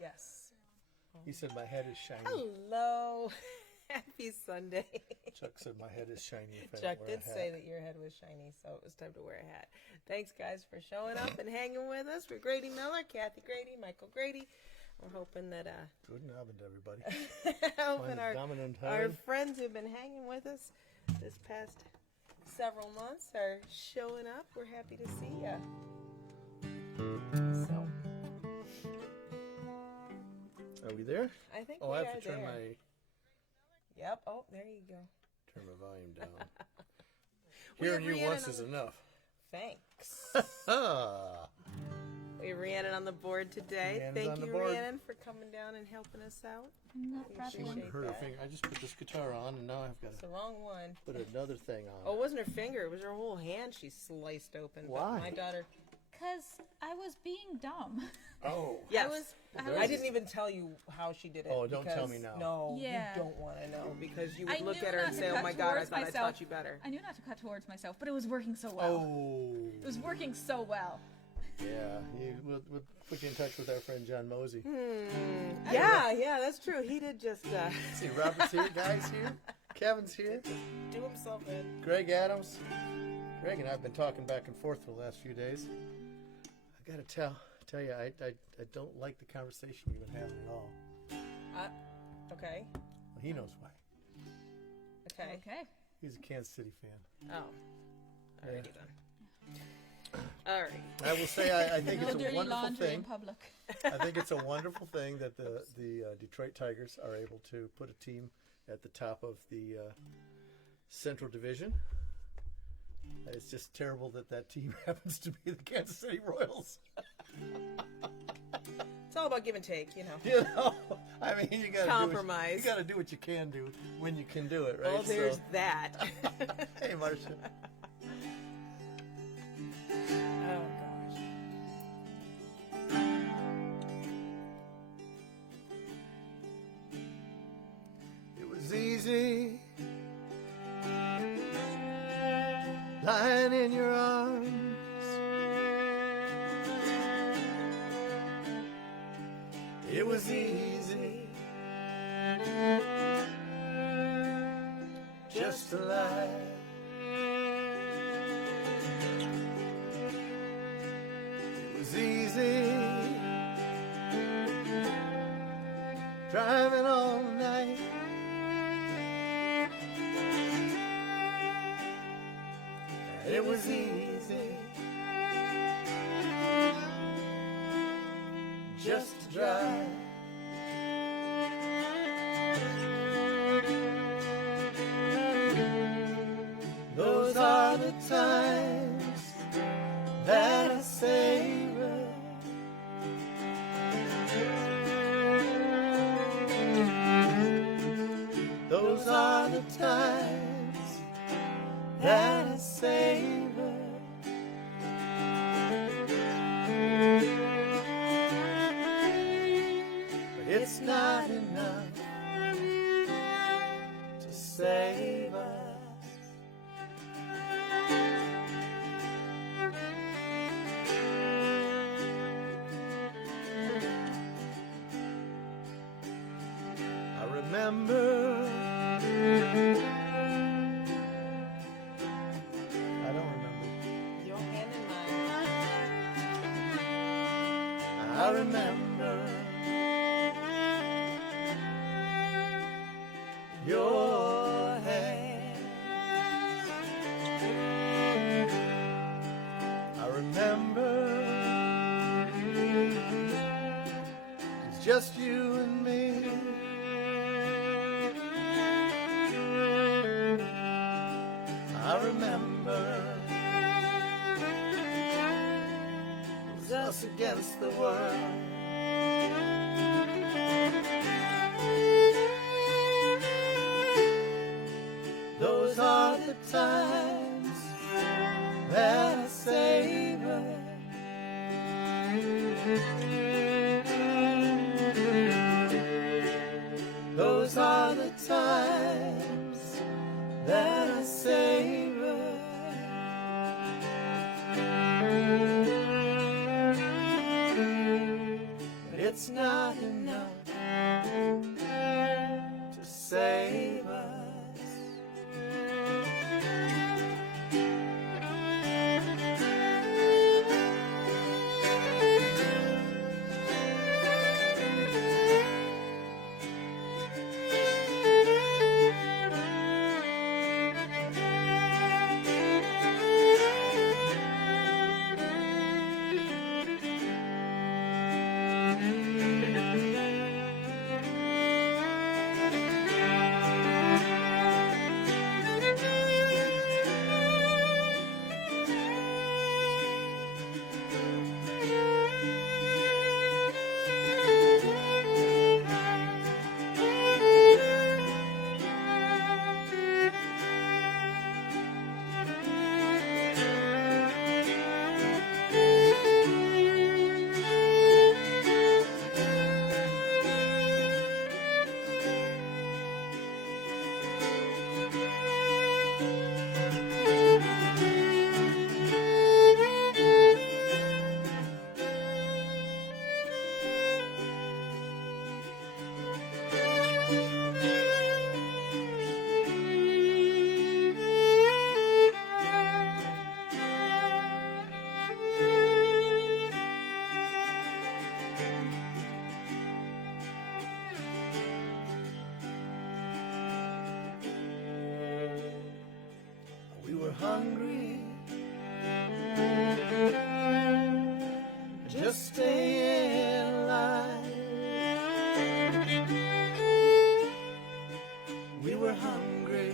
Yes. He said my head is shiny. Hello. Happy Sunday. Chuck said my head is shiny. If Chuck did say that your head was shiny, so it was time to wear a hat. Thanks, guys, for showing up and hanging with us. We're Grady Miller, Kathy Grady, Michael Grady. We're hoping that good Abend, everybody. Hoping our friends who've been hanging with us this past several months are showing up. We're happy to see you. So, are we there? I think I have to turn there. my. Yep. Oh, there you go. Turn my volume down. Hearing you once is enough. Thanks. Ah. We have Rhiannon on the board today. Rhiannon's Thank on the you, board. Rhiannon, for coming down and helping us out. No She problem. wouldn't hurt her finger. I just put this guitar on, and now I've got It's to the wrong one. put another thing on. Oh, it wasn't her finger. It was her whole hand she sliced open. Why? But my daughter... Because I was being dumb. Oh. Yes. I I didn't even tell you how she did it. Oh, don't tell me now. No, Yeah. you don't want to know because you I would look knew at her not and to say, oh cut my God, I towards thought I myself. taught you better. I knew not to cut towards myself, but it was working so well. Oh. It was working so well. Yeah. We'll put you in touch with our friend John Mosey. Yeah, that's true. He did just See, Robert's here, Guy's here, Kevin's here, do himself in. Greg Adams. Greg and I have been talking back and forth for the last few days. I gotta tell you, I don't like the conversation you've been having at all. Okay. Well, he knows why. Okay. He's a Kansas City fan. Oh. Alrighty then. Alrighty. I will say I think No it's a dirty wonderful laundry thing. in public. I think it's a wonderful thing that the Detroit Tigers are able to put a team at the top of the Central Division. It's just terrible that team happens to be the Kansas City Royals. It's all about give and take, you know. You know, I mean, you gotta compromise. You gotta do what you can do when you can do it, right? Well, there's that. Hey, Marcia. Oh gosh. It was easy lying in your arms. It was easy just to lie. It was easy driving all night. It was easy just to drive. Those are the times that I savor. Those are the times that I savor. But it's not enough to save us. I remember. I don't remember. Your hand in mine. I remember your hand. I remember it's just you and me. I remember it was us against the world. Those are the times that I savor. Those are the times that I savor. But it's not enough to save us. Hungry, just staying alive. We were hungry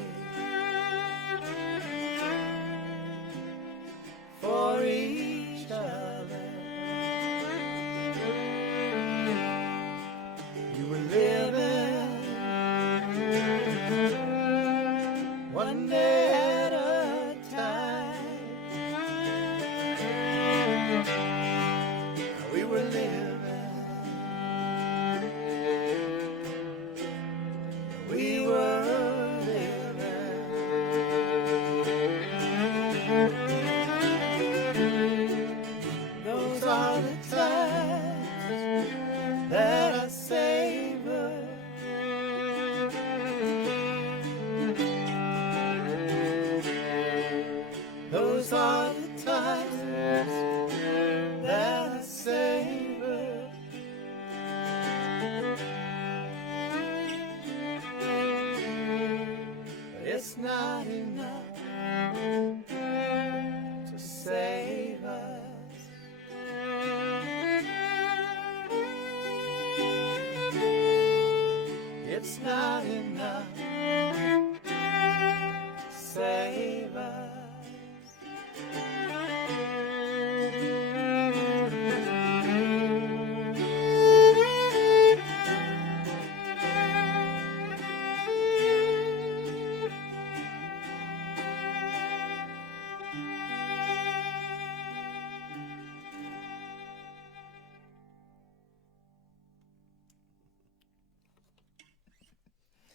for each other. You were living one day at a time. We were living. We were living. Those are the times that I savor. Those are the times that I savor. But it's not enough to save us. It's not enough to save us.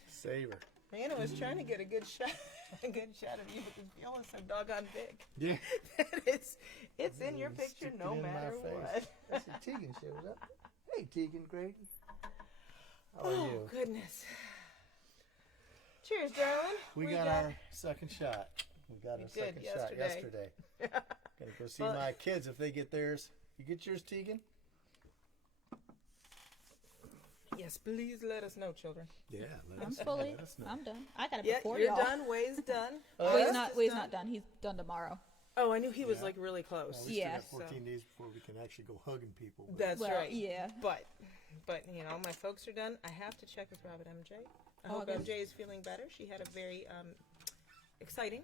Savor. Man, I was trying to get a good shot of you because Fiola's so doggone big. Yeah. it's in your picture Stick it no in my matter face. what. That's what Tegan shows up. Hey, Tegan, Grady. How are Oh, you? goodness. Cheers, darling. We got our second shot. We got our second shot yesterday. Gonna go see my kids if they get theirs. You get yours, Tegan? Yes, please let us know, children. Yeah, I'm done. I got it Yeah, before you're y'all. done. Way's done. Way's not done. He's done tomorrow. Oh, I knew he was like really close. Well, we Yeah. still got 14 days before we can actually go hugging people. But That's Well, right. yeah. But you know, my folks are done. I have to check with Robin MJ. I hope good. MJ is feeling better. She had a very exciting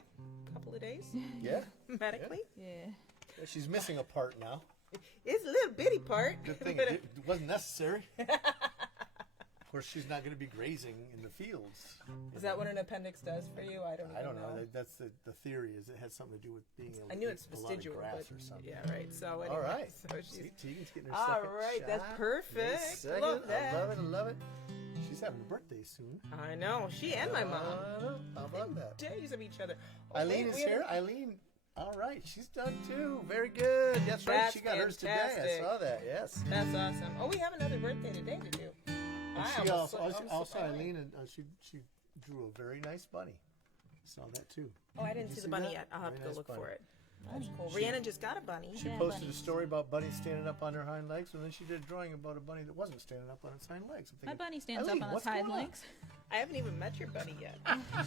couple of days yeah, medically. Yeah. she's missing a part now. It's a little bitty part. Good thing but, it wasn't necessary. Of course, she's not going to be grazing in the fields. is that what an appendix does for you? I don't know. That's the theory. Is it has something to do with being able to I knew eat it's a lot of vestigial, grass but or something. yeah, right. So anyway, All right. So she's See, Tegan's getting her all second right. shot. That's perfect. Yes, second. Love that. I love it. I love it. She's having a birthday soon. I know. She and my mom. How about that? Days of each other. Oh, Eileen wait, is here. Eileen, All right, she's done too. Very good. That's right. That's She got hers today. fantastic. I saw that. Yes. That's awesome. Oh, we have another birthday today to do. And she also Eileen, and she drew a very nice bunny. Saw that too. Oh, I didn't Did you see the bunny that? yet. I'll have Very to go nice look bunny. for it. That's cool. Rhiannon just got a bunny. She Yeah, posted bunnies. a story about bunnies standing up on their hind legs, and then she did a drawing about a bunny that wasn't standing up on its hind legs. I'm My thinking, bunny stands Eileen, up on what's its hind going on? legs. I haven't even met your bunny yet.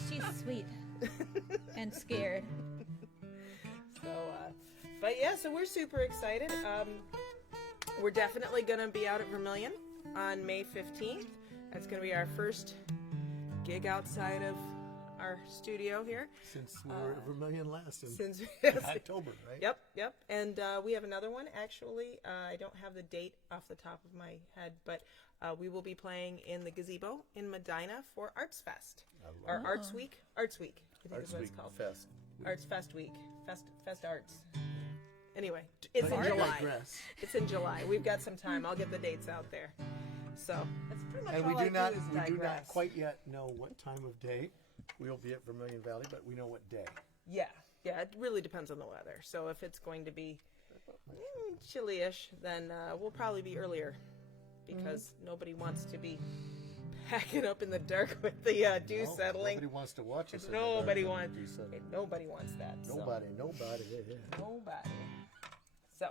She's sweet and scared. So, but yeah, so we're super excited. We're definitely going to be out at Vermilion on May 15th. That's going to be our first gig outside of our studio here. Since we were at Vermilion last in Since October, right? Yep. And we have another one, actually. I don't have the date off the top of my head, but we will be playing in the gazebo in Medina for Arts Fest. Or Arts Week. Arts Week, I think Arts is what Week it's called. Fest. Arts Fest Week. Fest Arts. Anyway, it's in I July. digress. It's in July. We've got some time. I'll get the dates out there. So that's pretty much And all we I do not is we do digress. not quite yet know what time of day we'll be at Vermilion Valley, but we know what day. Yeah. It really depends on the weather. So if it's going to be chilly-ish, then we'll probably be earlier because nobody wants to be packing up in the dark with the dew No, settling. Nobody wants to watch us. in the Nobody dark wants. when the dew settles. Nobody wants that. so. Nobody. Yeah. Nobody. So,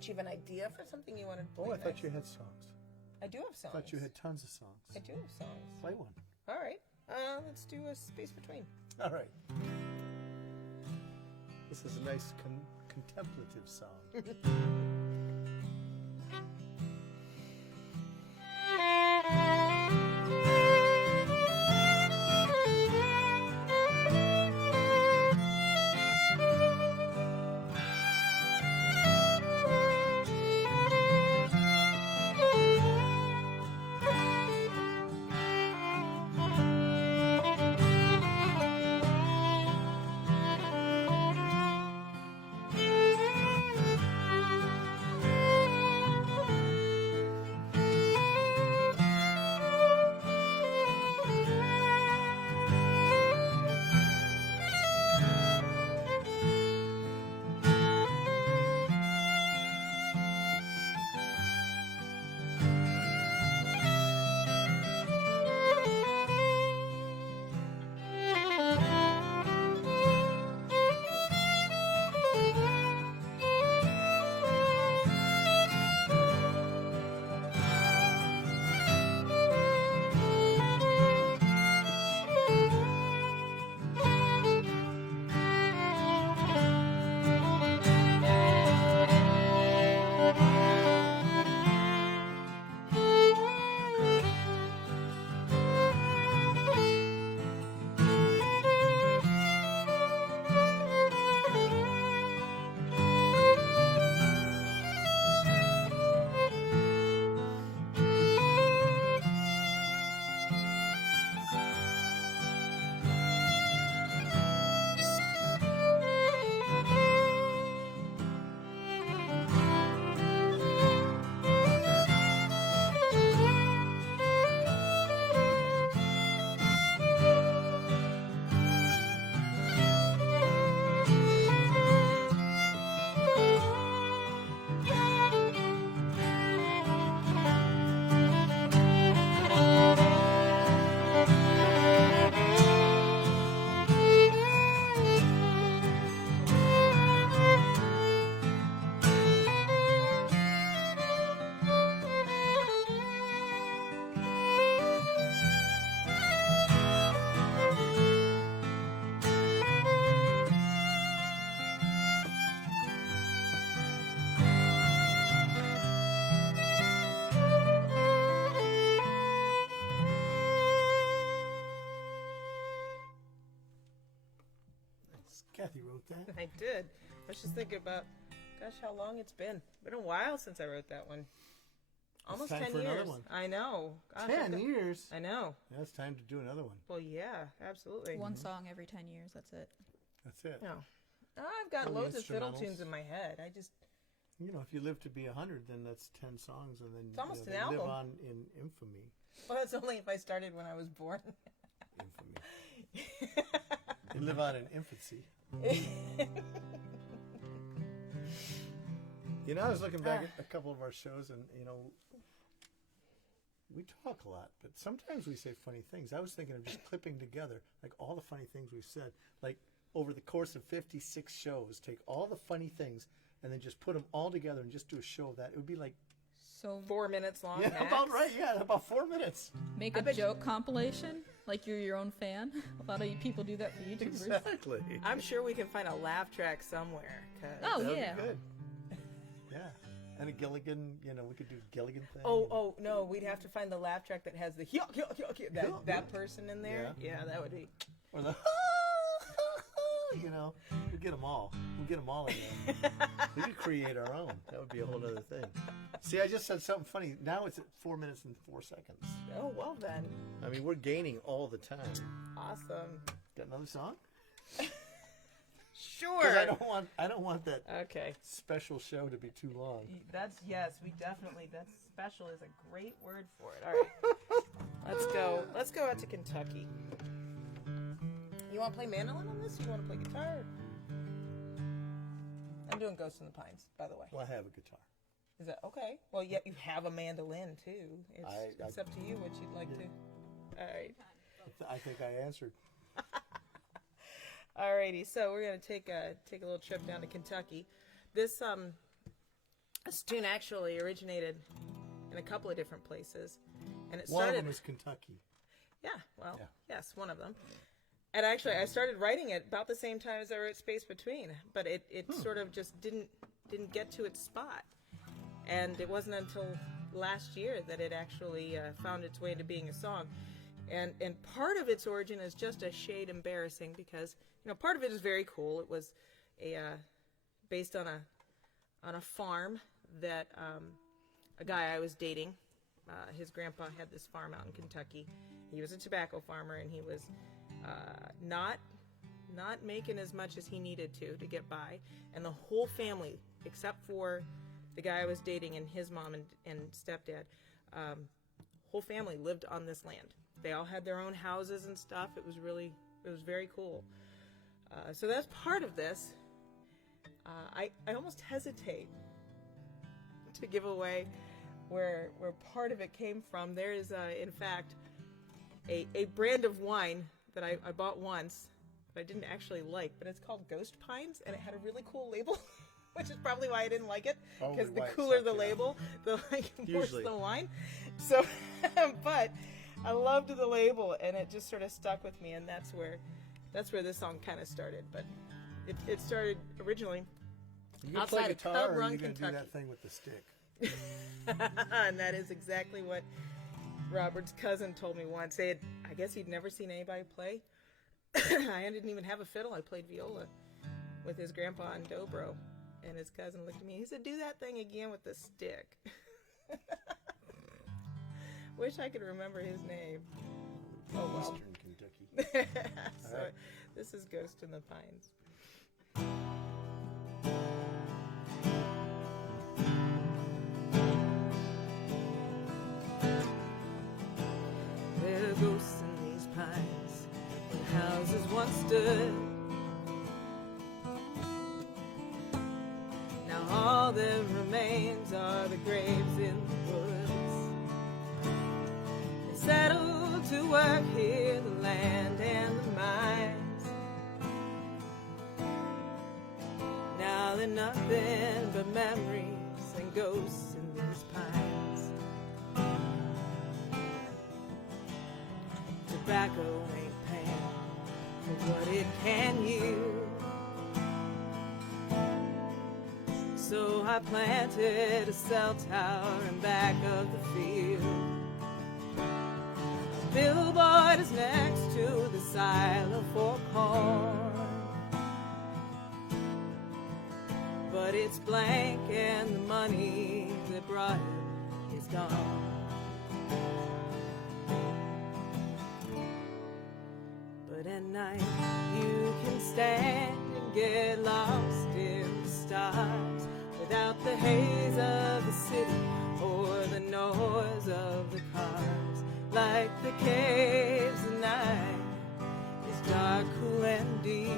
do you have an idea for something you wanted to play Oh, I thought next? you had songs. I do have songs. I thought you had tons of songs. I do have songs. Play one. All right. Let's do a Space Between. All right. This is a nice contemplative song. Kathy wrote that. I did. I was just thinking about, gosh, how long it's been. Been a while since I wrote that one. Almost time 10 for years. another one. I know. Gosh, 10 years. I know. Yeah, it's time to do another one. Well, yeah, absolutely. One song every 10 years. That's it. That's it. No. I've got Only loads of fiddle instrumentals. tunes in my head. I just, You know, if you live to be 100, then that's 10 songs, and then It's almost they an live album. on in infamy. well, that's only if I started when I was born. Infamy. You live on in infancy. You know, I was looking back at a couple of our shows, and you know, we talk a lot, but sometimes we say funny things. I was thinking of just clipping together like all the funny things we've said, like over the course of 56 shows. Take all the funny things and then just put them all together and just do a show of that. It would be like So 4 minutes long. yeah, max. about right. Yeah, about 4 minutes. make a joke compilation, like you're your own fan. A lot of you people do that for YouTubers. Exactly. I'm sure we can find a laugh track somewhere. 'Cause Oh, That'd yeah. be good. Yeah, and a Gilligan. You know, we could do Gilligan thing. Oh no, we'd have to find the laugh track that has the that person in there. Yeah, that would be. Or the you know, we'll get them all. We'll get them all in there. We could create our own. That would be a whole other thing. See, I just said something funny. Now it's at 4 minutes and 4 seconds. Oh well then, I mean, we're gaining all the time. awesome. Got another song? Sure. 'Cause I don't want that Okay. special show to be too long. Yes, we definitely. That's special is a great word for it. All right, let's go out to Kentucky. You want to play mandolin on this? Or you want to play guitar? I'm doing Ghost in the Pines, by the way. Well, I have a guitar. Is that okay? Well, yeah, you have a mandolin too. It's up to you what you'd like to. All right. I think I answered. Alrighty, so we're gonna take a little trip down to Kentucky. This tune actually originated in a couple of different places, and it One started. of them is Kentucky. Yeah, well, Yeah. yes, one of them. And actually, I started writing it about the same time as I wrote Space Between, but it sort of just didn't get to its spot, and it wasn't until last year that it actually found its way into being a song. And part of its origin is just a shade embarrassing because part of it is very cool. It was based on a farm that a guy I was dating, his grandpa had this farm out in Kentucky. He was a tobacco farmer, and he was not making as much as he needed to get by. And the whole family, except for the guy I was dating and his mom and stepdad, whole family lived on this land. They all had their own houses and stuff. It was very cool. So that's part of this. I almost hesitate to give away where part of it came from. There is, in fact, a brand of wine that I bought once that I didn't actually like, but it's called Ghost Pines, and it had a really cool label, which is probably why I didn't like it, because the cooler the label, the worse the wine. So, but I loved the label, and it just sort of stuck with me, and that's where this song kind of started. But it started originally You gonna outside play of guitar, Cub or are Run, you gonna Kentucky. do that thing with the stick? And that is exactly what Robert's cousin told me once. I guess he'd never seen anybody play. I didn't even have a fiddle. I played viola with his grandpa in dobro. And his cousin looked at me. He said, "Do that thing again with the stick." Wish I could remember his name. Oh, well. Eastern Kentucky. So, right. This is Ghost in the Pines. There are ghosts in these pines where houses once stood. Now all that remains are the graves in the woods. They settled to work here, the land and the mines. Now they're nothing but memories and ghosts in these pines. Tobacco ain't paying for what it can yield. So I planted a cell tower in back of the field. A billboard is next to the silo for corn. But it's blank and the money that brought it is gone. But at night you can stand and get lost in the stars without the haze of the city or the noise of the cars. Like the caves, the night is dark, cool, and deep.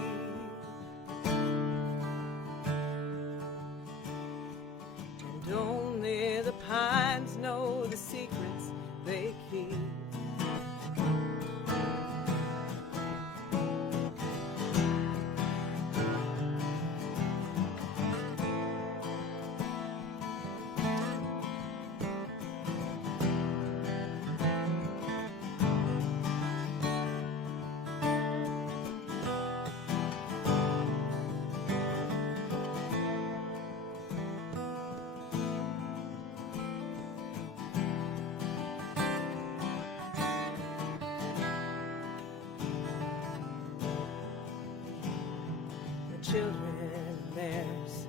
children and theirs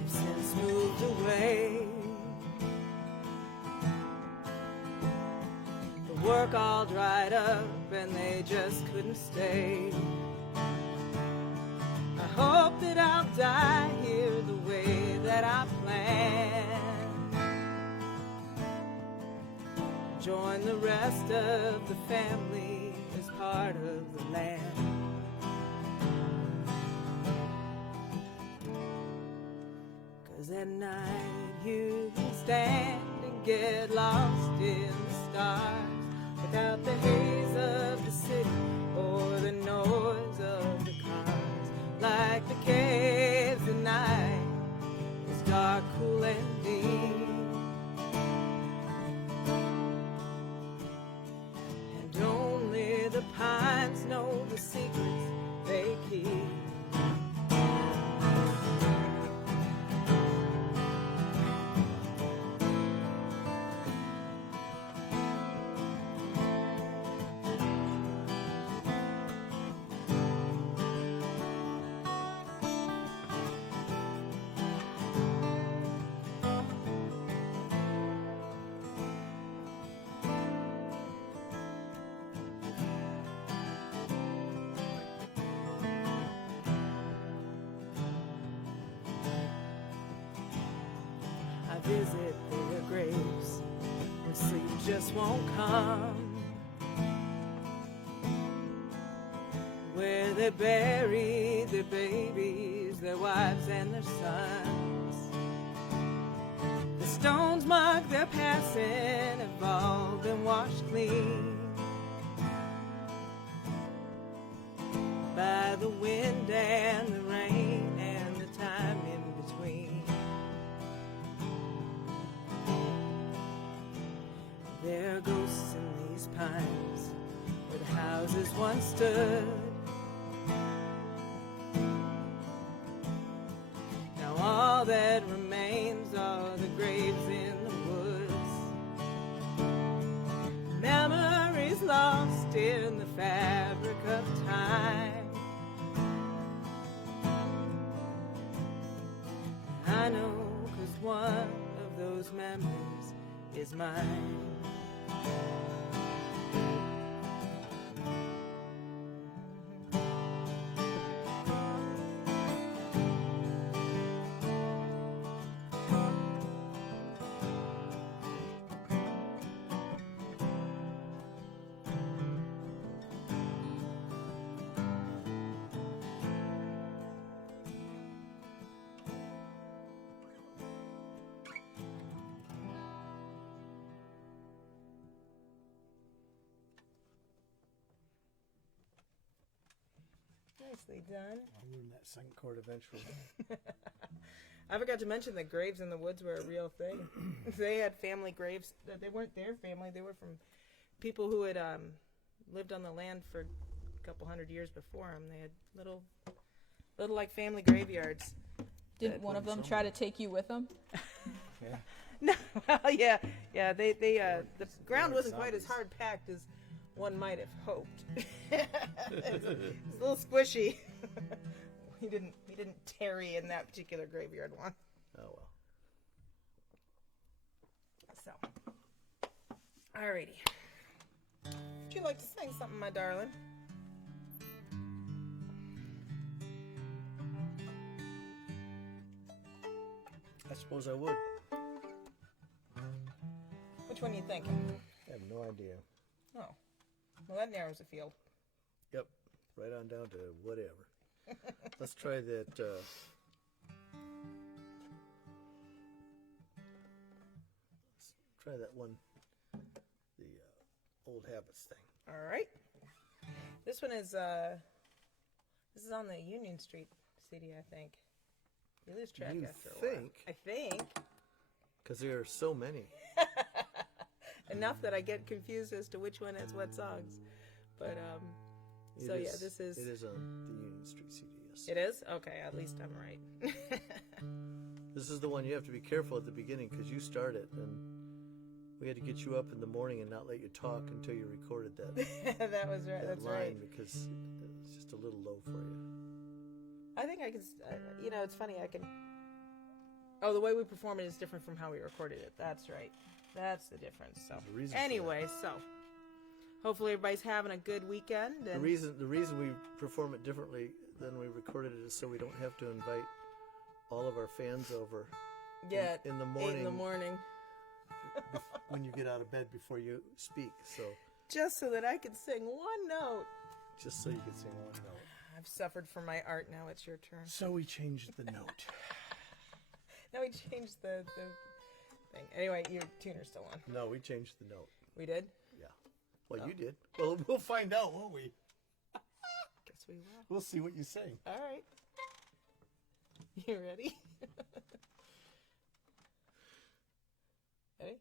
have since moved away. The work all dried up and they just couldn't stay. I hope that I'll die here the way that I planned. Join the rest of the family as part of the land. 'Cause at night you can stand and get lost in the stars without the haze of the city or the noise of the cars. Like the caves at night is dark, cool, and deep. And only the pines know the secrets they keep. Visit their graves where sleep just won't come, where they buried their babies, their wives and their sons. The stones mark their passing have all been washed clean by the wind and the rain and the time in between. There are ghosts in these pines where the houses once stood. Now all that remains are the graves in the woods. Memories lost in the fabric of time. I know 'cause one of those memories is mine. Nicely done. I'll learn that second chord eventually. I forgot to mention that graves in the woods were a real thing. They had family graves. They weren't their family. They were from people who had lived on the land for a couple hundred years before them. They had little like family graveyards. Didn't one of them try to take you with them? Yeah. No, well, yeah. They the ground wasn't quite as hard packed as one might have hoped. It's a little squishy. We didn't tarry in that particular graveyard one. Oh well. So, alrighty. Would you like to sing something, my darling? I suppose I would. Which one are you thinking? I have no idea. Oh, well, that narrows the field. Yep. Right on down to whatever. Let's try that. Let's try that one. The old habits thing. All right. This one is on the Union Street CD, I think. You lose track You after a while. think? I think. Because there are so many. Enough that I get confused as to which one has what songs. But this is. It is on the Union Street CD. Yes. It is? Okay, at least I'm right. This is the one you have to be careful at the beginning because you start it, and we had to get you up in the morning and not let you talk until you recorded that. That was right. That That's line right. because it's just a little low for you. I think I can, it's funny, I can, oh, the way we perform it is different from how we recorded it. That's right. That's the difference. So, There's a reason for anyway, so, hopefully everybody's having a good weekend. And The reason we perform it differently than we recorded it is so we don't have to invite all of our fans over yeah, in the 8 morning, in the morning, when you get out of bed before you speak. So just so that I can sing one note. just so you can sing one note. I've suffered for my art. Now it's your turn. So we changed the note. Now we changed the thing. Anyway, your tuner's still on. No, we changed the note. We did? Yeah. Well, you did. Well, we'll find out, won't we? Guess we will. We'll see what you sing. All right. You ready? Ready?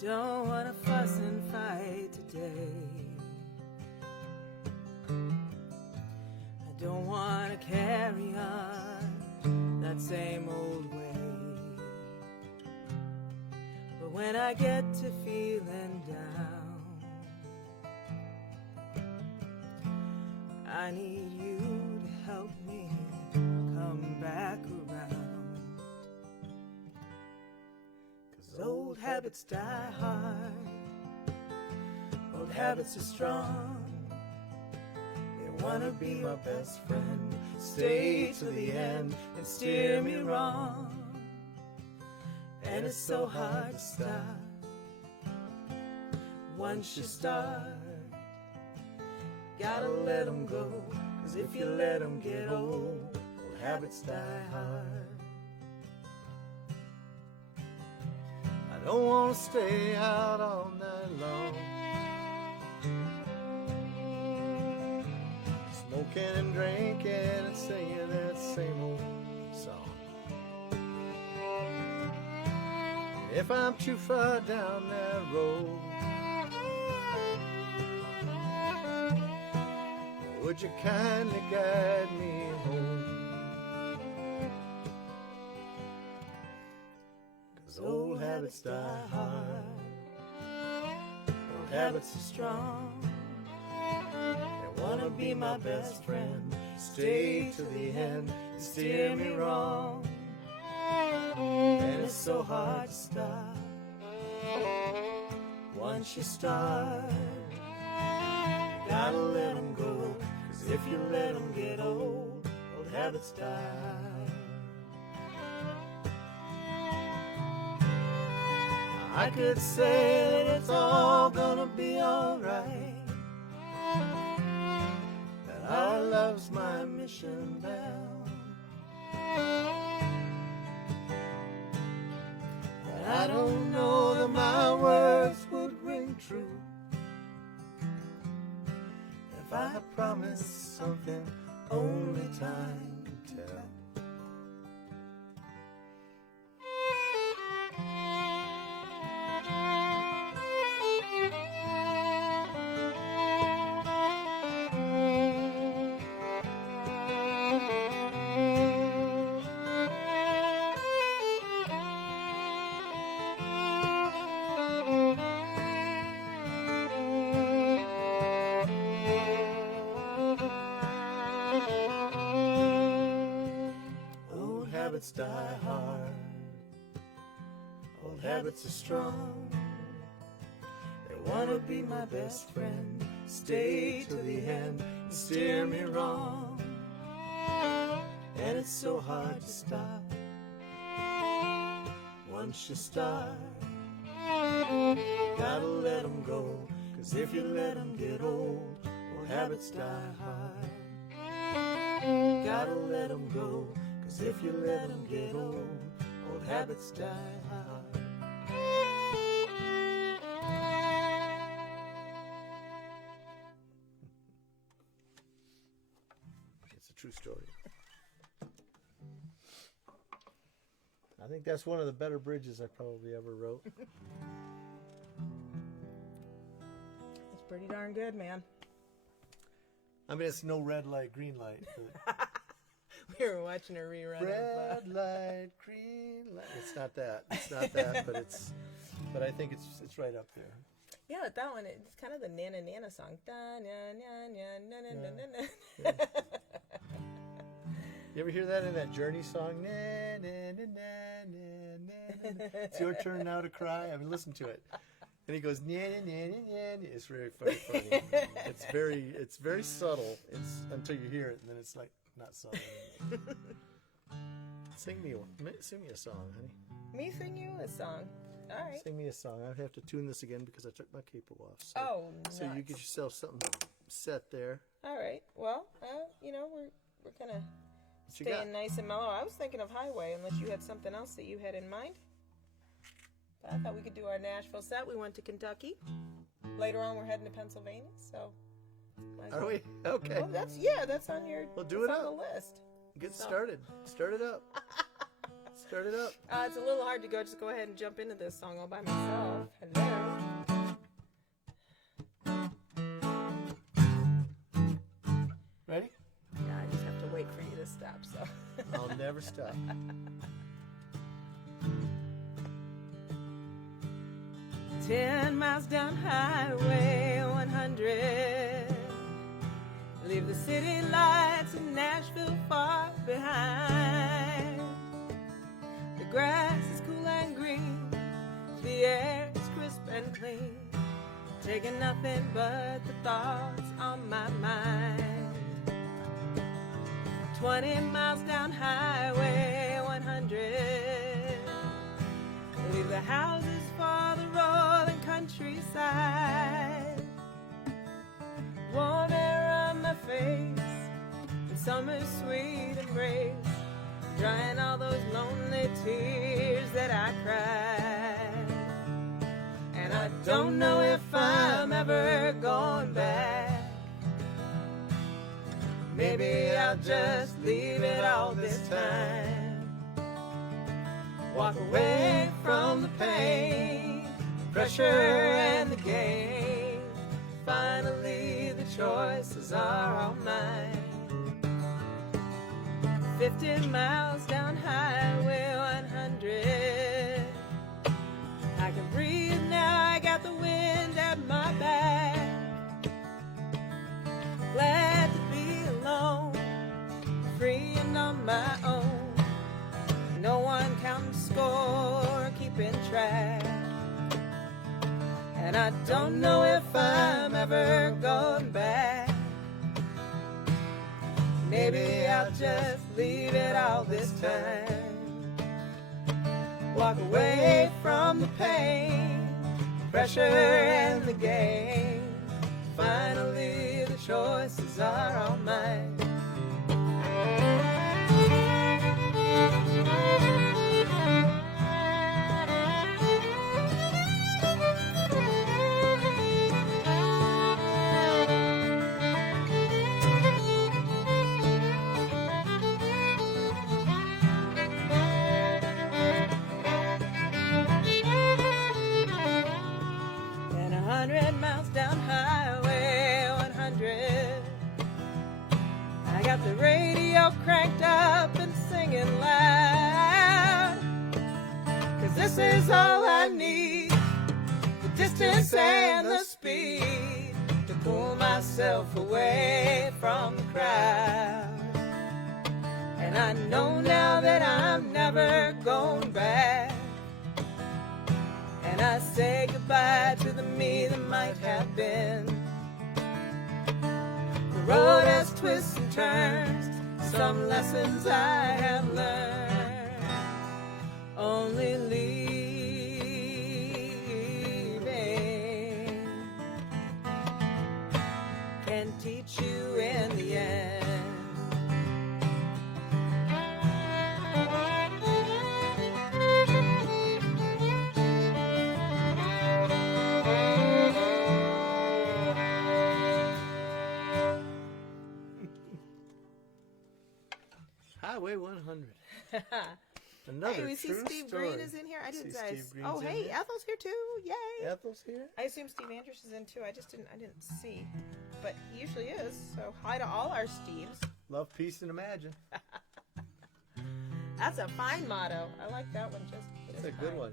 Don't wanna fuss and fight today. I don't wanna carry on that same old way. But when I get to feeling down, I need you to help me come back around. 'Cause old habits die hard, old habits are strong. They wanna be my best friend, stay to the end and steer me wrong. And it's so hard to stop once you start. Gotta let them go, 'cause if you let them get old habits die hard. I don't want to stay out all night long, smoking and drinking and singing that same old song. If I'm too far down that road, would you kindly guide me home? 'Cause old habits die hard, old habits are strong. They wanna be my best friend, stay to the end and steer me wrong. And it's so hard to stop once you start. Gotta let them go, 'cause if you let them get old habits die. I could say that it's all gonna be alright, that our love's my mission bell, but I don't know that my words would ring true if I promised something only time can tell. Habits die hard, old habits are strong. They wanna be my best friend, stay to the end and steer me wrong. And it's so hard to stop once you start. Gotta let them go, 'cause if you let them get old habits die hard. Gotta let them go, 'cause if you let them get old habits die hard. true story. I think that's one of the better bridges I probably ever wrote. It's pretty darn good, man. I mean, it's no red light, green light. But We were watching a rerun red of... light, green light. It's not that. It's not that, but I think it's right up there. Yeah, that one, it's kind of the Nana Nana song. Da, na, na, na, na, na, na, na, na. Yeah. You ever hear that in that Journey song? Na, na, na, na, na, na, na. It's your turn now to cry. I mean, listen to it. And he goes, na, na, na, na, na. It's very funny. It's very subtle. It's until you hear it, and then it's like not subtle anymore. Sing me a song, honey. Me sing you a song. All right. Sing me a song. I have to tune this again because I took my capo off. So, Oh, so you get yourself something set there. All right. Well, we're kind of What you got? staying nice and mellow. I was thinking of Highway, unless you had something else that you had in mind. But I thought we could do our Nashville set. We went to Kentucky. Later on, we're heading to Pennsylvania. So, might as Are well- we? Okay. Well, that's on your. Well, do that's it on up. the list. Get started. Start it up. Start it up. It's a little hard to just go ahead and jump into this song all by myself. Hello. Ready? Yeah, I just have to wait for you to stop. So. I'll never stop. "10 miles down Highway 100. Leave the city lights in Nashville far behind. The grass is cool and green. The air is crisp and clean. Taking nothing but the thoughts on my mind. 20 miles down Highway 100. Leave the houses for the rolling countryside. Warm air on my face, and summer's sweet embrace, drying all those lonely tears that I cried. And I don't know if I'm ever going back. Maybe I'll just leave it all this time. Walk away from the pain, pressure and the gain. Finally the choices are all mine. 50 miles down Highway 100. I can breathe now, I got the wind at my back. Glad to be alone, free and on my own. No one counting score, keeping track. And I don't know if I'm ever going back. Maybe I'll just leave it all this time. Walk away from the pain, pressure and the gain. Finally the choices are all mine. And 100 miles down Highway 100. I got the radio cranked up and singing loud. 'Cause this is all I need, the distance and the speed, to pull myself away from the crowd. And I know now that I'm never going back. And I say goodbye to the me that might have been. The road has twists and turns, some lessons I have learned. Only leaving can teach you in the end. Highway 100. Hey, Another we see true Steve story. Green is in here. I didn't See say. Steve Green's Oh, in hey, here. Ethel's here too. Yay! Ethel's here. I assume Steve Andrews is in too. I didn't see, but he usually is. So hi to all our Steves. Love, peace, and imagine. That's a fine motto. I like that one. It's a good fine. one.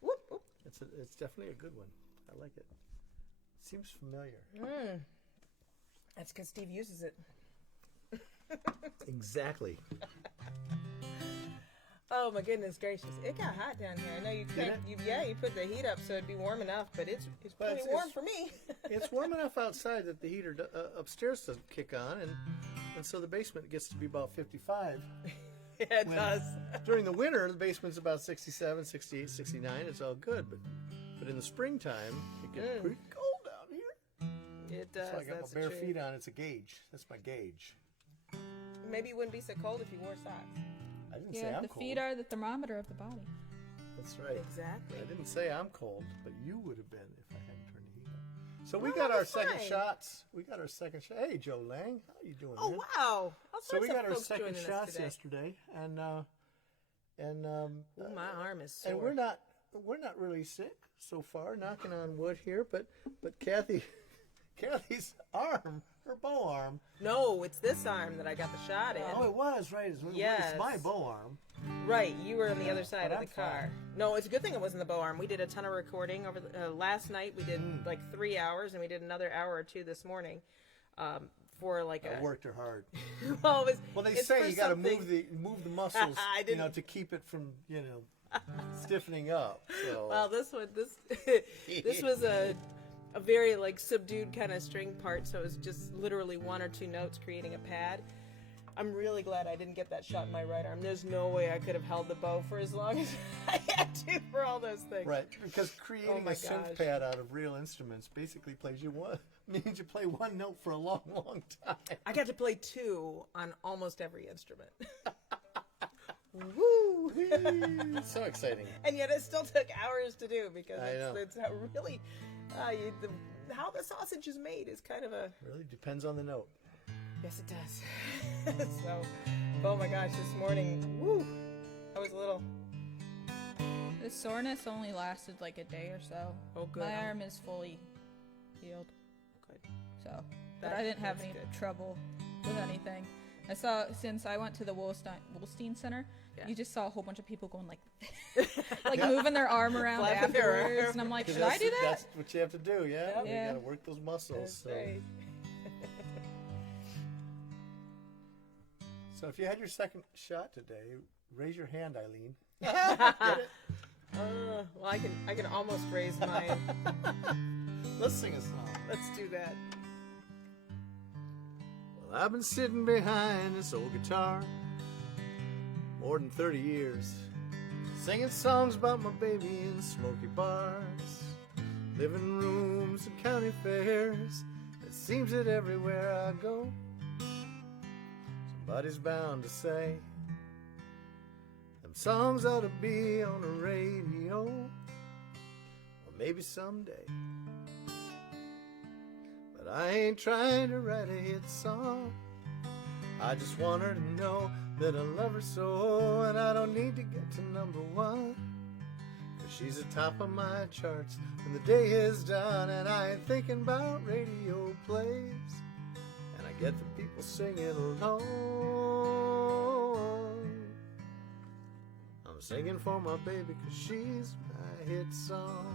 Whoop, whoop. It's definitely a good one. I like it. Seems familiar. That's because Steve uses it. Exactly. Oh my goodness gracious! It got hot down here. I know you can't. You put the heat up so it'd be warm enough, but it's pretty warm for me. It's warm enough outside that the heater upstairs doesn't kick on, and so the basement gets to be about 55. Yeah, it does. During the winter, the basement's about 67, 68, 69. It's all good, but in the springtime, it gets pretty cold down here. It does. So I got That's my bare true. feet on. It's a gauge. That's my gauge. Maybe it wouldn't be so cold if you wore socks. I didn't say Yeah, I'm the cold. feet are the thermometer of the body. That's right. Exactly. I didn't say I'm cold, but you would have been if I hadn't turned the heat on. So we No, got that our was second fine. shots. We got our second shot. Hey, Joe Lang, how you doing? Oh man? wow! All So we sorts of got our folks second joining us shots today. yesterday, and Ooh, my arm is sore. and we're not really sick so far, knocking on wood here, but Kathy's arm, her bow arm. No, it's this arm that I got the shot in. Oh, it was right. Yes. It's my bow arm. Right, you were on the other side but of the I'm fine. car. No, it's a good thing it wasn't the bow arm. We did a ton of recording over the, last night. We did like 3 hours, and we did another hour or two this morning. For like I worked her hard. well, it was, Well, they it's say for you got to something- move the muscles, I didn't- to keep it from stiffening up. So. Well, this was a very like subdued kind of string part, so it was just literally 1 or 2 notes creating a pad. I'm really glad I didn't get that shot in my right arm. There's no way I could have held the bow for as long as I had to for all those things. Right, because creating my a synth gosh. pad out of real instruments basically means you play one note for a long, long time. I got to play 2 on almost every instrument. Woo! So exciting. And yet it still took hours to do because I know. it's how really how the sausage is made is kind of a Really depends on the note. yes it does. So oh my gosh, this morning I was a little The soreness only lasted like a day or so. Oh, good. My arm is fully healed. good. So, but I didn't have That's any good. trouble with anything. I saw, since I went to the Wolstein Center, Yeah. you just saw a whole bunch of people going like moving their arm around Flapping their afterwards, arm. and I'm like, 'Cause should I do that? That's what you have to do, yeah? Yep. You Yeah. got to work those muscles. That's So. right. So if you had your second shot today, raise your hand, Eileen. Well, I can almost raise mine. Let's sing a song. Let's do that. Well, I've been sitting behind this old guitar more than 30 years, singing songs about my baby in smoky bars, living rooms and county fairs. It seems that everywhere I go, somebody's bound to say, them songs ought to be on the radio, or maybe someday. But I ain't trying to write a hit song. I just want her to know that I love her so, and I don't need to get to number 1, 'cause she's at top of my charts when the day is done, and I ain't thinking about radio plays, and I get the people singing along. I'm singing for my baby 'cause she's my hit song.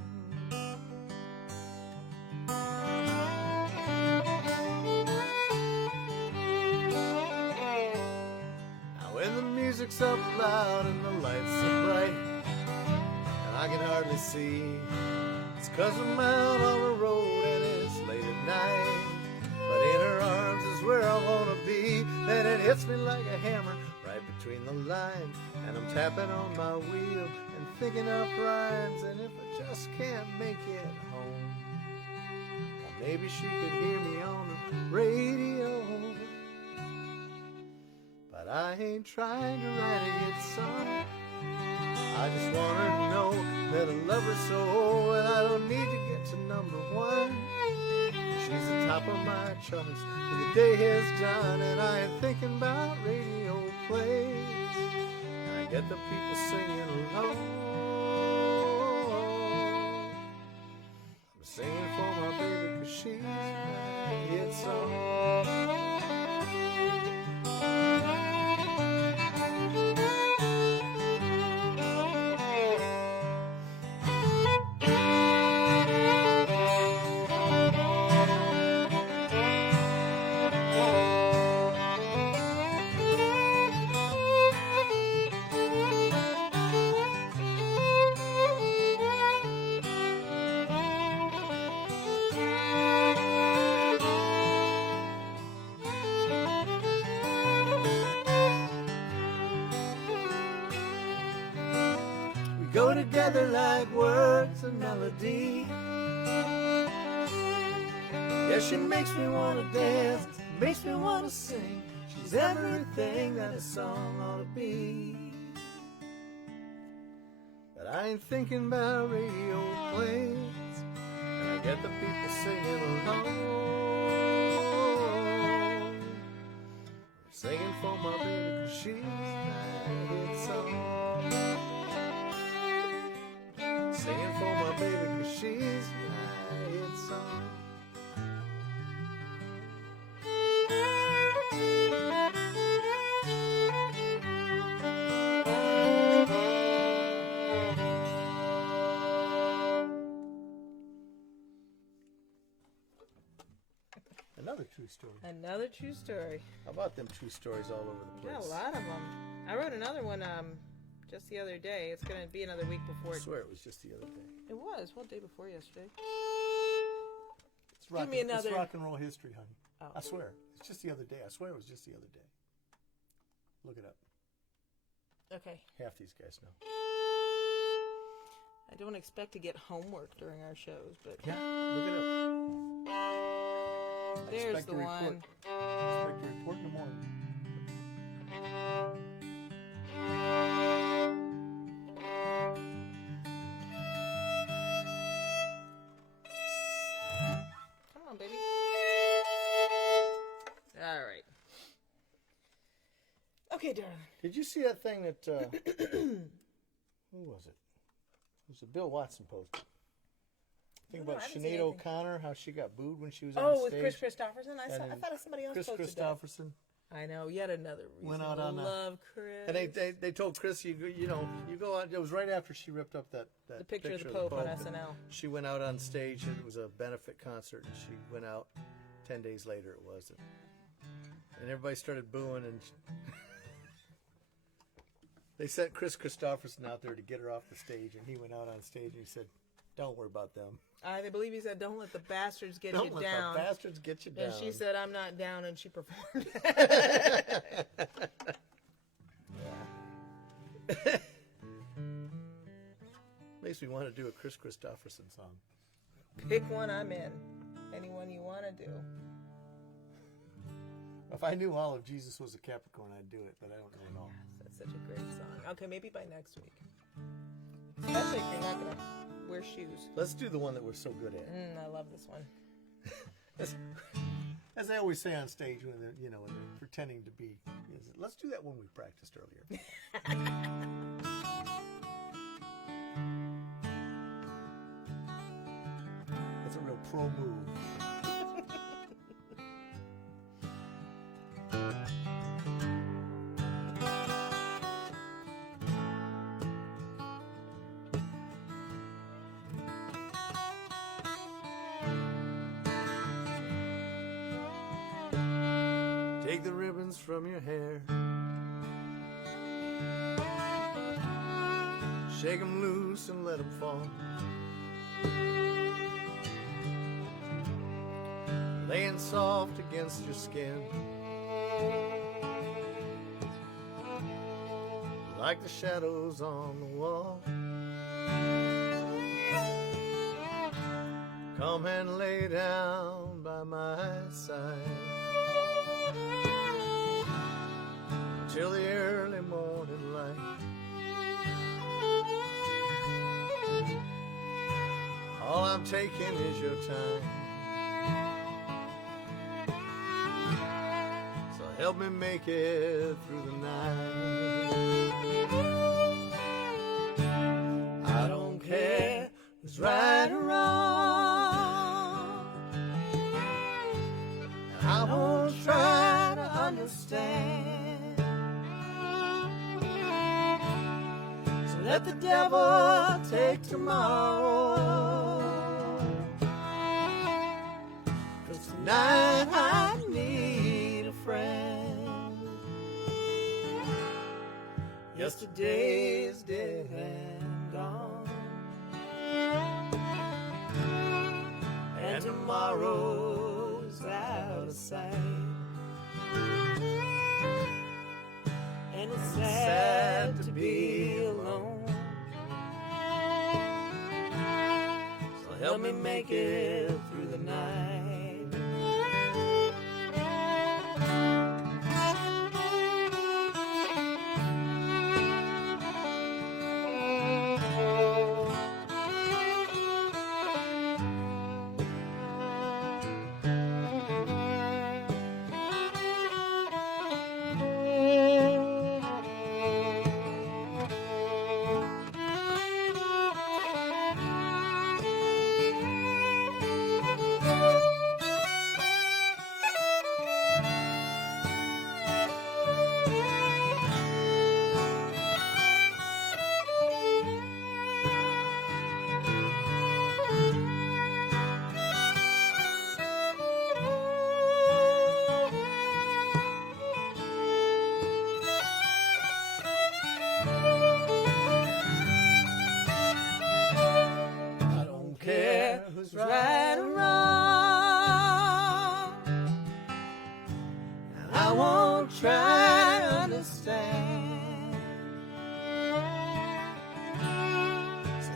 When the music's up loud and the lights are bright and I can hardly see, it's 'cause I'm out on the road and it's late at night, but in her arms is where I wanna be. Then it hits me like a hammer right between the lines, and I'm tapping on my wheel and thinking up rhymes. And if I just can't make it home, well, maybe she could hear me on the radio. But I ain't trying to write a hit song. I just want her to know that I love her so, and I don't need to get to number 1. She's the top of my charts when the day is done, and I ain't thinking about radio place, and I get the people singing along. I'm singing for my baby 'cause she's my hit song. Go together like words and melody. Yeah, she makes me want to dance, makes me want to sing. She's everything that a song ought to be. But I ain't thinking about radio plays, and I get the people singing along. I'm singing for my baby 'cause she's my hit song. Singing for my baby 'cause she's my hit song. Another true story. Another true story. How about them true stories all over the Yeah, place? a lot of them. I wrote another one just the other day. It's going to be another week before. I swear it was just the other day. It was. Well, day before yesterday. It's rock, me another- it's rock and roll history, honey. Oh. I swear. It's just the other day. I swear it was just the other day. Look it up. Okay. Half these guys know. I don't expect to get homework during our shows, but Yeah, look it up. I there's expect the a report. one. I expect a report in the morning. Come on, baby. All right. Okay, darling. Did you see that thing that, who was it? It was a Bill Watson post. Think No, about I haven't seen Sinead anything. O'Connor, how she got booed when she was on Oh, with stage. Chris Kristofferson? I And thought somebody else Chris posted that. Kristofferson. I know, yet another reason Went out to on a- love Chris. And they told Chris, you go out. It was right after she ripped up that the picture of the Pope on and SNL. She went out on stage, and it was a benefit concert, and she went out 10 days later, it was. And everybody started booing, and they sent Chris Kristofferson out there to get her off the stage, and he went out on stage, and he said, don't worry about them. I believe he said, "Don't let the bastards get Don't you let down." the bastards get you down. And she said, "I'm not down," and she performed. Makes me want to do a Chris Kristofferson song. Pick one, I'm in. Anyone you want to do. If I knew all of Jesus was a Capricorn, I'd do it, but I don't know it all. That's such a great song. Okay, maybe by next week. Especially if you're not going to wear shoes. Let's do the one that we're so good at. I love this one. As I always say on stage when they're, when they're pretending to be, let's do that one we practiced earlier. That's a real pro move. Take the ribbons from your hair, shake them loose and let them fall, laying soft against your skin, like the shadows on the wall. Come and lay down by my side till the early morning light. All I'm taking is your time, so help help me make it through the night. I don't care who's right or wrong. I won't try to understand. So let the devil take tomorrow. 'Cause tonight I need a friend. Yesterday's dead and gone, and tomorrow's out of sight. And it's sad to be alone. So help me make it through the night.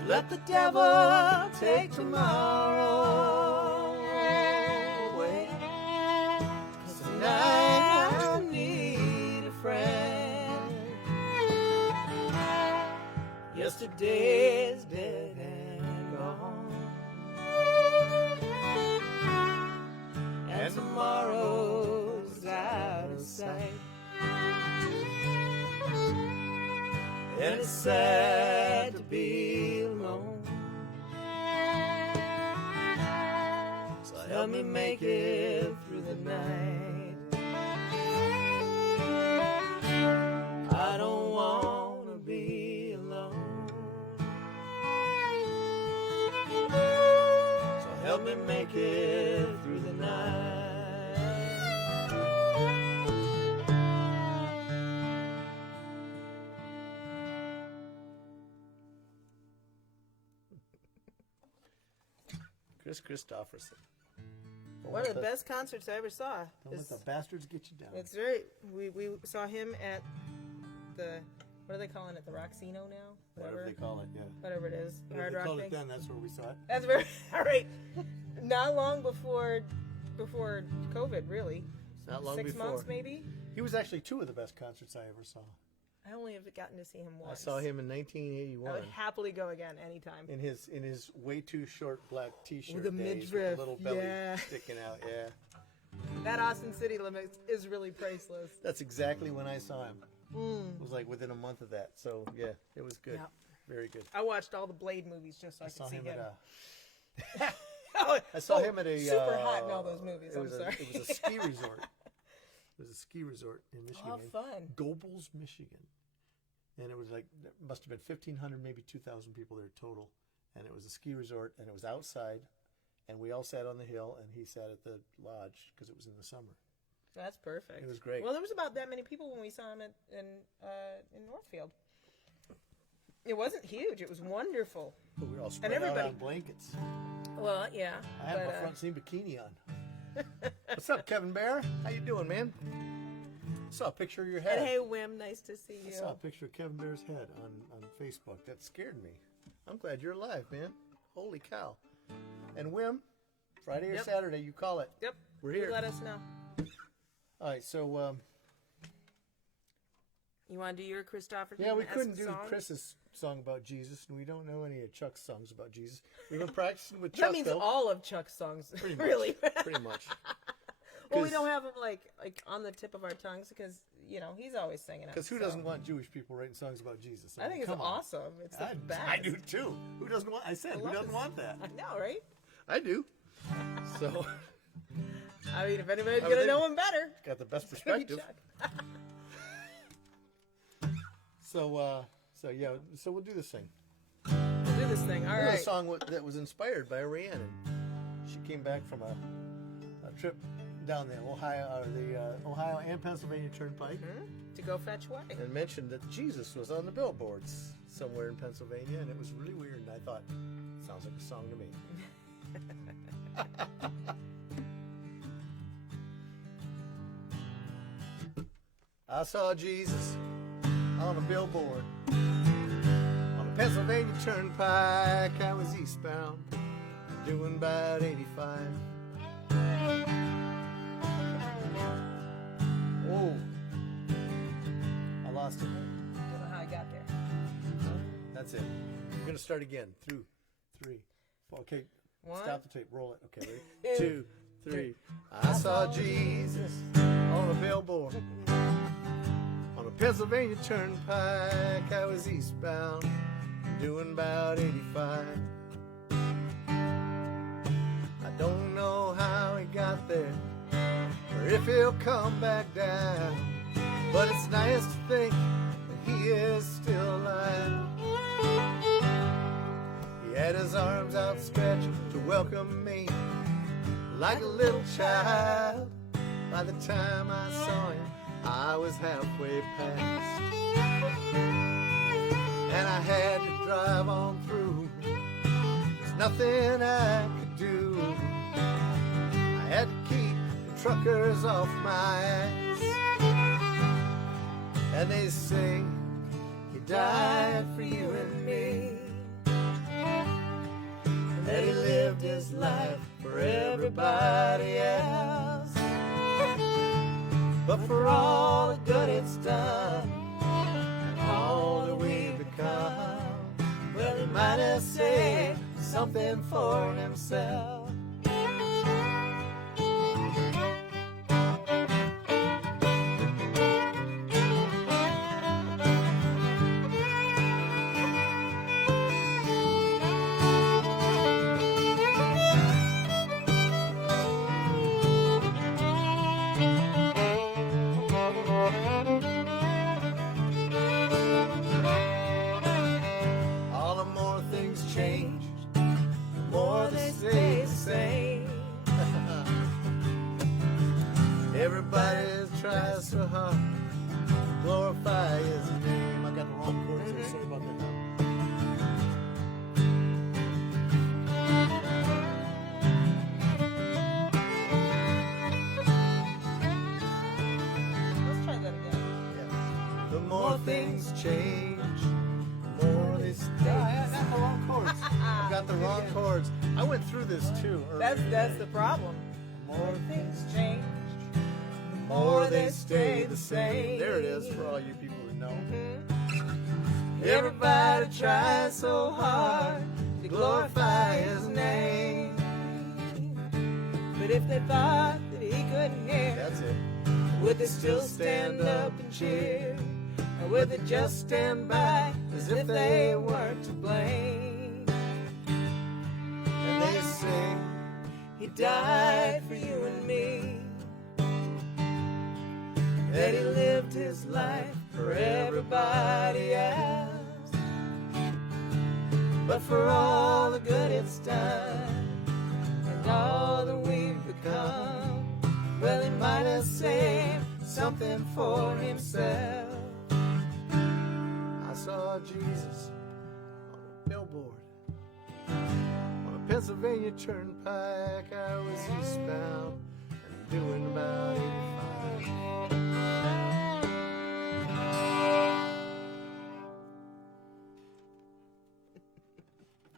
Let the devil take tomorrow away. 'Cause tonight I need a friend. Yesterday's dead and gone, and tomorrow's out of sight. And it's sad to be alone. So help me make it through the night. I don't want to be alone. So help me make it through the night. Kristofferson. One of the best concerts I ever saw. Don't let the bastards get you down. It's right. We saw him at the, what are they calling it? The Roxino now? Whatever they call it, yeah. Whatever it is. Whatever Hard they Rock called thing. it then, that's where we saw it. That's very, all right. Not long before COVID, really. Not long 6 before. months, maybe? He was actually two of the best concerts I ever saw. I only have gotten to see him once. I saw him in I 1981 would happily go again anytime. in his way too short black T-shirt With a days midriff, with the little belly yeah. sticking out. Yeah, That Austin City Limits is really priceless. that's exactly when I saw him. Mm. It was like within a month of that. So yeah, it was good, Yep. very good. I watched all the Blade movies just so I I could saw see him him. at I saw him at a super hot in all those movies. It I'm was sorry. It was a ski resort. It was a ski resort in Michigan. Oh, fun. Gobles, Michigan. And it was like, there must have been 1,500, maybe 2,000 people there total. And it was a ski resort, and it was outside. And we all sat on the hill, and he sat at the lodge because it was in the summer. That's perfect. It was great. Well, there was about that many people when we saw him in Northfield. It wasn't huge. It was wonderful. But we were all spread everybody- out on blankets. Well, yeah. I had my front seam bikini on. What's up, Kevin Bear? How you doing, man? I saw a picture of your head. And hey, Wim, nice to see you. I saw a picture of Kevin Bear's head on Facebook. That scared me. I'm glad you're alive, man. Holy cow. And Wim, Friday or Yep. Saturday, you call it. Yep. We're You here. let us know. All right, so You want to do your Kristofferson? yeah, we couldn't do song? Chris's song about Jesus, and we don't know any of Chuck's songs about Jesus. We've been practicing with Chuck. That means though. all of Chuck's songs, Pretty much. really. Pretty much. Well, we don't have him like on the tip of our tongues because he's always singing it. Because who doesn't want Jewish people writing songs about Jesus? I think it's awesome. It's the best. I do too. Who doesn't want? I said, who doesn't want that? I know, right? I do. So. I mean, if anybody's gonna know him better, got the best perspective. So we'll do this thing. We'll do this thing. All right. A song that was inspired by Rhiannon. She came back from a trip down the Ohio and Pennsylvania Turnpike to go fetch what? and mentioned that Jesus was on the billboards somewhere in Pennsylvania, and it was really weird. And I thought, sounds like a song to me. I saw Jesus on a billboard on a Pennsylvania Turnpike. I was eastbound, doing about 85. Oh, I lost it. I don't know how I got there. That's it. We're gonna start again. 2, 3, 4. Okay, 1. Stop the tape. Roll it. Okay, ready? 2, 3. I saw Jesus on a billboard on a Pennsylvania Turnpike. I was eastbound, doing about 85. I don't know how he got there, or if he'll come back down, but it's nice to think that he is still alive. He had his arms outstretched to welcome me like a little child. By the time I saw him, I was halfway past, and I had to drive on through. There's nothing I could do. I had to keep the truckers off my ass, and they say he died for you and me, and that he lived his life for everybody else. But for all the good it's done, and all that we've become, well, he might have saved something for himself. Everybody tries so hard to glorify his name. I got the wrong chords here. Sorry about that. Let's try that again. Yeah. The more things change, the more they stay. I got the wrong chords. I got the wrong chords. I went through this too earlier. That's the problem. The more things change, More they stay the same. There it is for all you people who know. Everybody tries so hard to glorify his name, but if they thought that he couldn't hear, That's it. would they still stand up and cheer, or would they just stand by as if they weren't to blame? And they sing, He died for you and me, that he lived his life for everybody else. But for all the good it's done, and all that we've become, well, he might have saved something for himself. I saw Jesus on a billboard on a Pennsylvania Turnpike. I was eastbound and doing about 85.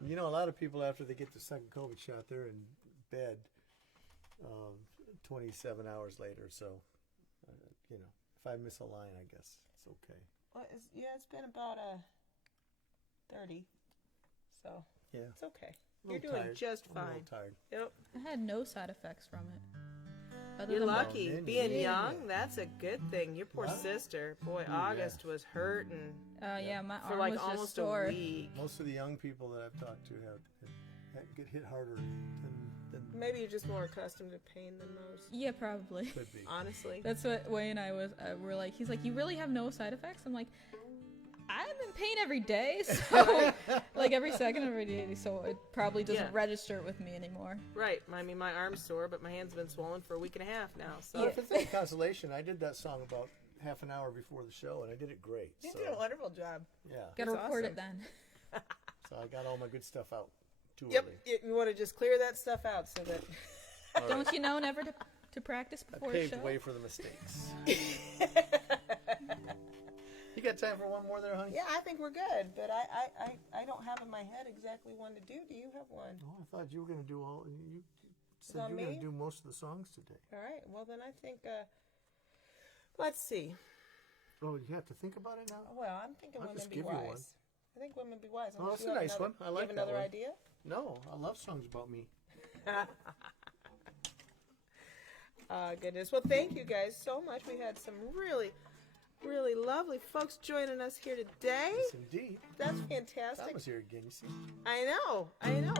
You know, a lot of people after they get the second COVID shot, they're in bed 27 hours later. So, if I miss a line, I guess it's okay. Well, it's been about 30, so Yeah, it's okay. a You're little doing tired. just I'm a fine. little tired. Yep. I had no side effects from it, other You're than lucky. Minion. Being Minion. young, that's a good thing. Your poor Yeah. sister. Boy, Yeah. August was hurting yeah, my for arm like was just almost sore. a week. Most of the young people that I've talked to get hit harder than Maybe you're just more accustomed to pain than most. Yeah, probably. could be. Honestly. That's what Wayne and I were like. He's like, you really have no side effects? I'm like, I'm in pain every day, so like every second of every day, so it probably doesn't Yeah. register with me anymore. Right. I mean, my arm's sore, but my hand's been swollen for a week and a half now. So Well, if it's any consolation, I did that song about half an hour before the show, and I did it great. you So, did a wonderful job. yeah. Gotta That's record awesome. it then. So I got all my good stuff out too Yep. early. You want to just clear that stuff out so that. All right. Don't you know never to practice I before a paved show? the way for the mistakes. You got time for one more there, honey? Yeah, I think we're good, but I don't have in my head exactly one to do. Do you have one? Oh, I thought you were going to do all. You said On you were going me? to do most of the songs today. All right. Well, then I think. Let's see. Oh, you have to think about it now. Well, I'm thinking I'll Women just Be give you one. Wise. I think Women Be Wise. Oh, Unless that's you a have nice another- one. I you like have that another one. idea? No, I love songs about me. Goodness. Well, thank you guys so much. We had some really, really lovely folks joining us here today. Yes, indeed. That's Tom fantastic. was here again. You see? I know.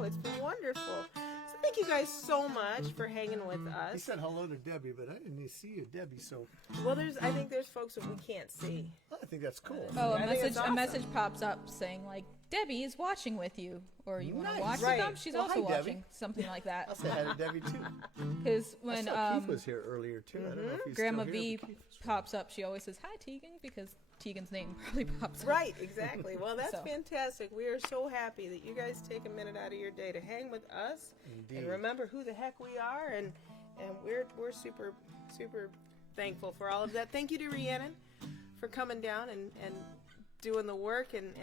It's been wonderful. So thank you guys so much for hanging with He us. said hello to Debbie, but I didn't even see you, Debbie. So Well, I think there's folks that we can't see. I think that's cool. Oh, I think it's awesome. a message pops up saying like Debbie is watching with you, or you want Nice. to watch Right. with them? She's Well, also hi, watching, Debbie. something like I'll that. say hi to Debbie too. Because I when saw Keith was here earlier too. I don't know if he's Grandma still here, V but Keith was- pops up, she always says hi Tegan because Tegan's name probably pops up. Right, exactly. Well, that's So. fantastic. We are so happy that you guys take a minute out of your day to hang with us Indeed. and remember who the heck we are, and we're super thankful for all of that. Thank you to Rhiannon for coming down and doing the work and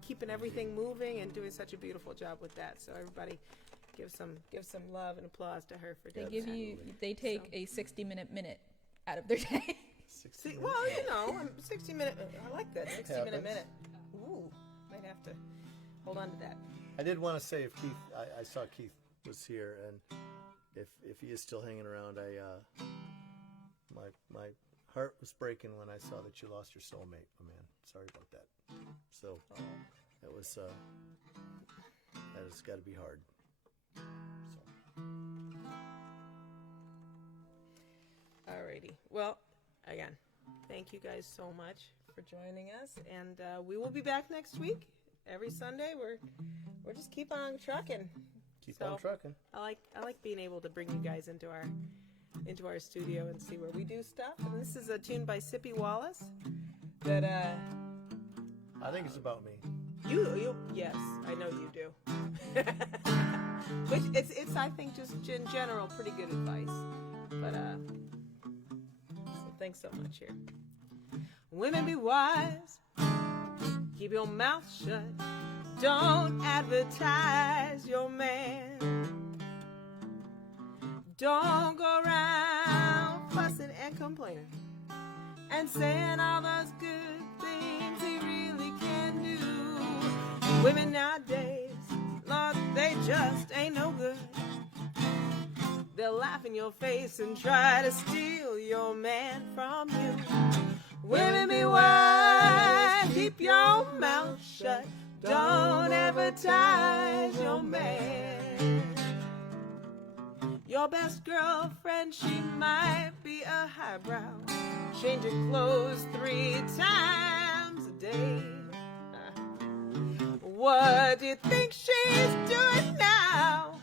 keeping everything moving and doing such a beautiful job with that. So everybody give some love and applause to her for They doing give that. you, they take a 60-minute out of their day. 60 See, well, you know, 60-minute. I like that 60-minute Happens. minute. Ooh, might have to hold on to that. I did want to say if Keith, I saw Keith was here, and if he is still hanging around, my heart was breaking when I saw that you lost your soulmate, my man. Sorry about that. So that was that has got to be hard. So. Alrighty. Well, again, thank you guys so much for joining us, and we will be back next week. Every Sunday, we're just keep on trucking. Keep So, on trucking. I like being able to bring you guys into our studio and see where we do stuff. And this is a tune by Sippi Wallace that I think it's about me. you yes, I know you do. Which it's I think just in general pretty good advice. But so thanks so much here. Women, be wise. Keep your mouth shut. Don't advertise your man. Don't go around fussing and complaining and saying all those good things he really can do. Women nowadays, Lord, they just ain't no good. They'll laugh in your face and try to steal your man from you. Women, be wise, keep your mouth shut. Don't advertise your man. Your best girlfriend, she might be a highbrow, changing clothes 3 times a day. What do you think she's doing now,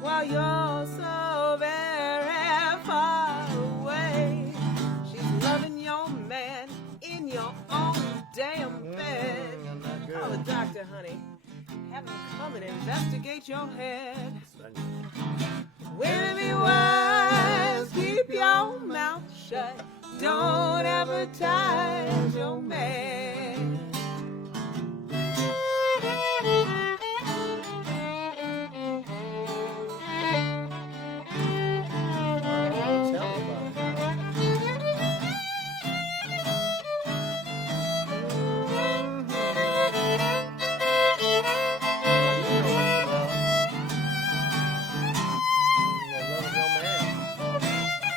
while you're so very far away? She's loving your man in your own damn bed. Not good. Call the doctor, honey. Have him come and investigate your head. Women, be wise, keep your mouth shut. Don't advertise your man. Tell me about it. I love your man.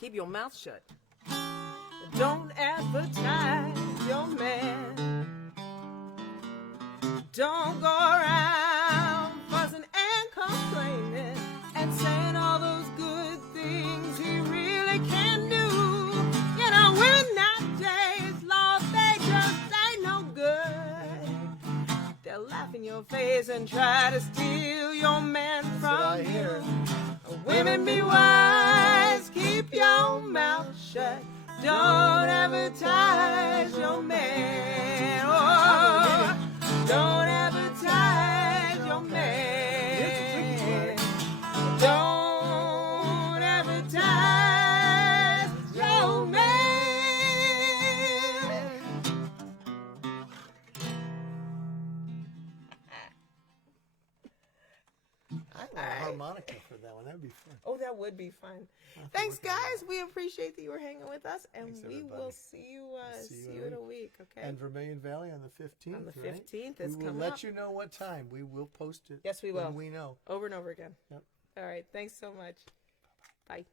Keep your mouth shut. Don't advertise your man. Don't go around fussing and complaining and saying all those good things he really can do. You know, women nowadays, Lord, they just ain't no good. They'll laugh in your face and try to steal your man from you. Women, be wise, keep your mouth shut. Don't advertise your man. Oh, don't advertise your man. Don't advertise your man. I want a harmonica for that one. That would be fun. Oh, that would be fun. Thanks, guys. We appreciate that you were hanging with us, and Thanks, we everybody. will see you in a week. Okay. And Vermilion Valley on the 15th. On the right? 15th, it's we will coming let up. you know what time. We will post it. Yes, we will. When we know. Over and over again. Yep. All right. Thanks so much. Bye.